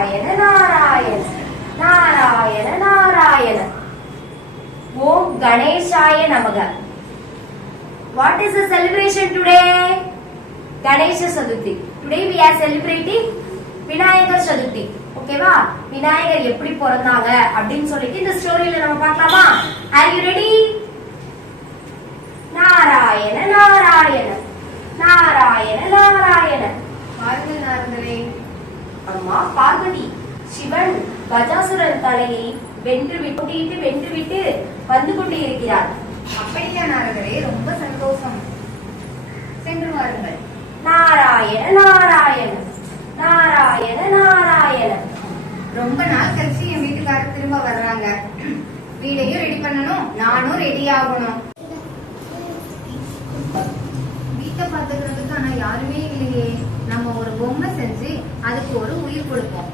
நாராயண நாராயண நாராயண நாராயண. ஓம் கணேசாய நமக. What is the celebration today? Ganesha Chaturthi. Today we are celebrating Vinayagar Chaturthi. ஓகேவா? விநாயகர் எப்படி பிறந்தாங்க அப்படின்னு சொல்லிட்டு இந்த ஸ்டோரியில நம்ம பார்க்கலாமா? Are you ready? Narayana Narayana Narayana Narayana. பாருங்கள் நாரதரே, அம்மா பார்வதி சிவன் கஜாசுரன் தலையை வென்றுவிட்டு வந்து கொண்டு இருக்கிறார். அப்படியா நாரதரே? ரொம்ப சந்தோஷம். சென்று வாருங்கள். நாராயண நாராயண நாராயண நாராயண. ரொம்ப நாள் கழிச்சு என் வீட்டுக்காரர் திரும்ப வர்றாங்க. வீடையும் ரெடி பண்ணணும், நானும் ரெடி ஆகணும். வீட்டை பார்த்துக்கிறதுக்கு ஆனா யாருமே இல்லையே. நம்ம ஒரு பொம்மை செஞ்சு அதுக்கு ஒரு உயிர் கொடுப்போம்.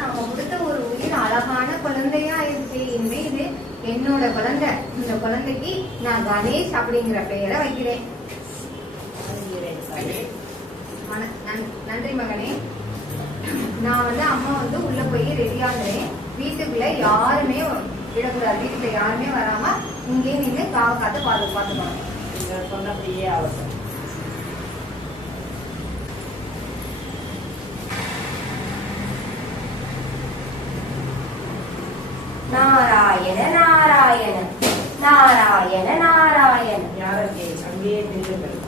நாம கொடுத்த ஒரு உயிர் அழகான குழந்தையா ஆயிடுச்சு. இனிமே இது என்னோட குழந்தை. இந்த குழந்தைக்கு நான் கணேஷ் அப்படிங்கிற பெயரை வைக்கிறேன். நன்றி மகனே. நான் அம்மா உள்ள போய் ரெடி ஆகுறேன். வீட்டுக்குள்ள யாருமே விடக்கூடாது. வீட்டுக்குள்ள யாருமே வராம இங்கே நின்று காவ காத்து பாத்துக்கணும். சொன்னபடியே அவசியம். நாராயண நாராயண நாராயண நாராயண. யாரங்கே அங்கேயே நில்லுங்கள்.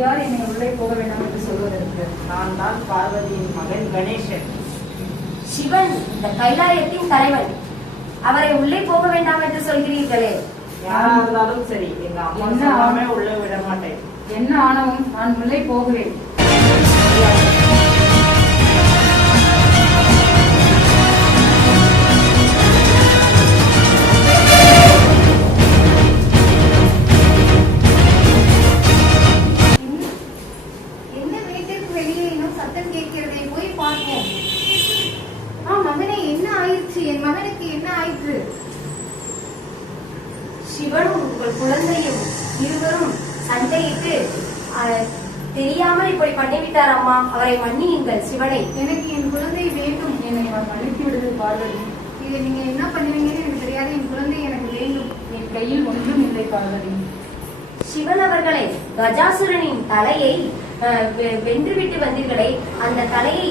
யார் என்னை உள்ளே போக வேண்டாம் என்று சொல்வதற்கு? நான் தான் பார்வதியின் மகன் கணேசன். சிவன் இந்த கைலாயத்தின் தலைவன். அவரை உள்ளே போக வேண்டாம் என்று சொல்கிறீர்களே. யாரா இருந்தாலும் சரி, எங்க அம்மா சொல்லாம உள்ள விட மாட்டேன். என்ன ஆனவும் நான் உள்ளே போகிறேன். என்ன வீட்டிற்கு வெளியே இன்னும் சத்தம் கேட்கிறதை போய் பார்ப்போம். மகனே, என்ன ஆயிடுச்சு? என் மகனுக்கு என்ன ஆயிற்று? சிவனும் உங்கள் குழந்தையும் இருவரும் சண்டையிட்டு தெரியாமல் இப்படி பண்ணிவிட்டார் அம்மா. அவரை மன்னியுங்கள் சிவனை. எனக்கு என் குழந்தை வேண்டும். என்னை மன்னித்து விடுது பார்வதி. இதை நீங்க என்ன பண்ணுவீங்கன்னு எனக்கு தெரியாது. என் குழந்தை எனக்கு வேண்டும். என் கையில் ஒன்றும் இல்லை பார்வதி. சிவன் அவர்களை கஜாசுரனின் தலையை வென்றுவிட்டு வந்தீர்களே, அந்த தலையை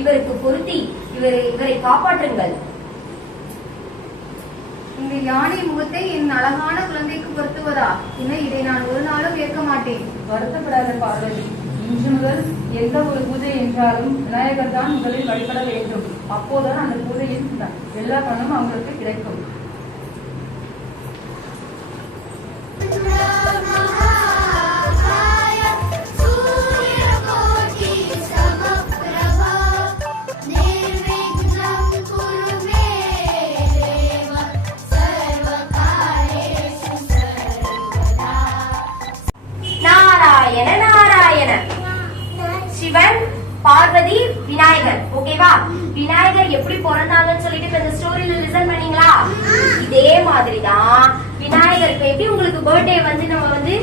இவருக்கு பொருத்தி இவரை காப்பாற்றுங்கள். இந்த யானை முகத்தை என் அழகான குழந்தைக்கு பொருத்துவதா? இன்னும் இதை நான் ஒரு நாளும் ஏற்க மாட்டேன். வருத்தப்படாத பார்வதி. இன்று முதல் எந்த ஒரு பூஜை என்றாலும் விநாயகர் தான் முதலில் வழிபட வேண்டும். அப்போதான் அந்த பூஜையின் எல்லா பணமும் அவங்களுக்கு கிடைக்கும். நாராயண நாராயண. சிவன், பார்வதி, விநாயகர். ஓகேவா? விநாயகர் எப்படி பிறந்தாங்கன்னு சொல்லிட்டு இப்ப இந்த ஸ்டோரியில லிசன் பண்ணீங்களா? இதே மாதிரிதான் விநாயகர். இப்ப எப்படி உங்களுக்கு பர்த்டே நம்ம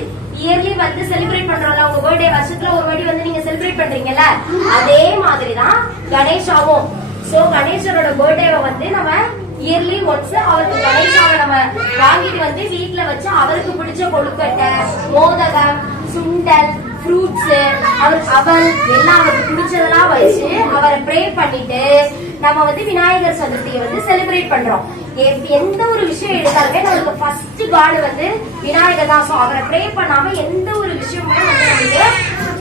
இயர்லி செலிப்ரேட் பண்றோம்ல, உங்க பர்த்டே வருஷத்துல ஒரு வாட்டி நீங்க செலிப்ரேட் பண்றீங்கல்ல, அதே மாதிரிதான் கணேஷாவும். சோ கணேசரோட பர்த்டேவை நம்ம இயர்லி ஒன்ஸ் அவருக்கு கணேஷாவை நம்ம வாங்கிட்டு வீட்டுல வச்சு அவருக்கு பிடிச்ச கொழுக்கட்டை, மோதகம், சுண்டல், ஃப்ரூட்ஸ், அவல் எல்லாம் அவருக்கு பிடிச்சதெல்லாம் வச்சு அவரை ப்ரே பண்ணிட்டு நம்ம விநாயகர் சதுர்த்தியை செலிப்ரேட் பண்றோம். எந்த ஒரு விஷயம் எடுத்தாலுமே நமக்கு ஃபர்ஸ்ட் காட் விநாயகர் தான். சோ அவரை ப்ரே பண்ணாம எந்த ஒரு விஷயமுமே நமக்கு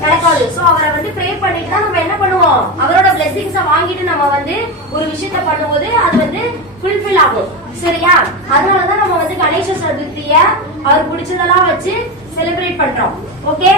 நடக்காது. சோ அவரை ப்ரே பண்ணிட்டு தான் நம்ம என்ன பண்ணுவோம், அவரோட பிளெஸிங்ஸ வாங்கிட்டு நம்ம ஒரு விஷயத்த பண்ணும்போது அது ஃபுல்ஃபில் ஆகும். சரியா? அதனாலதான் நம்ம கணேச சதுர்த்திய அவர் பிடிச்சதெல்லாம் வச்சு செலிப்ரேட் பண்றோம். ஓகே?